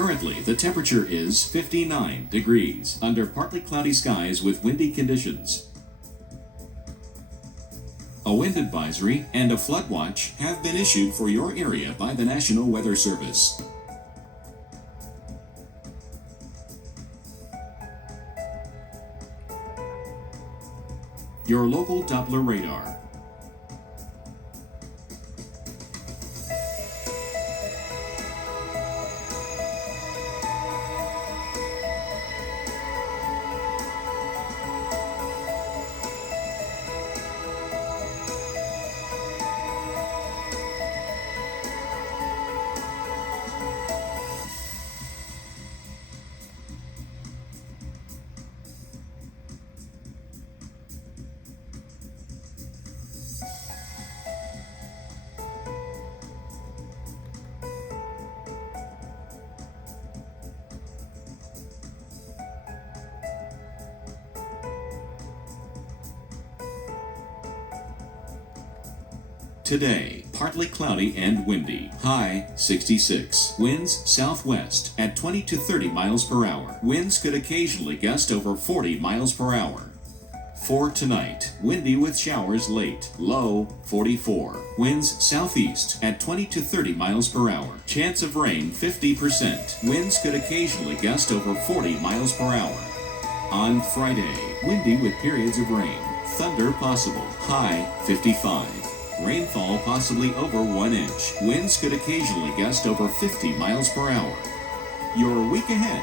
Currently, the temperature is 59 degrees under partly cloudy skies with windy conditions. A wind advisory and a flood watch have been issued for your area by the National Weather Service. Your local Doppler radar. Today, partly cloudy and windy. High 66. Winds southwest at 20 to 30 miles per hour. Winds could occasionally gust over 40 miles per hour. For tonight, windy with showers late. Low 44. Winds southeast at 20 to 30 miles per hour. Chance of rain 50%. Winds could occasionally gust over 40 miles per hour. On Friday, windy with periods of rain. Thunder possible. High 55. Rainfall possibly over 1 inch. Winds could occasionally gust over 50 miles per hour. Your week ahead.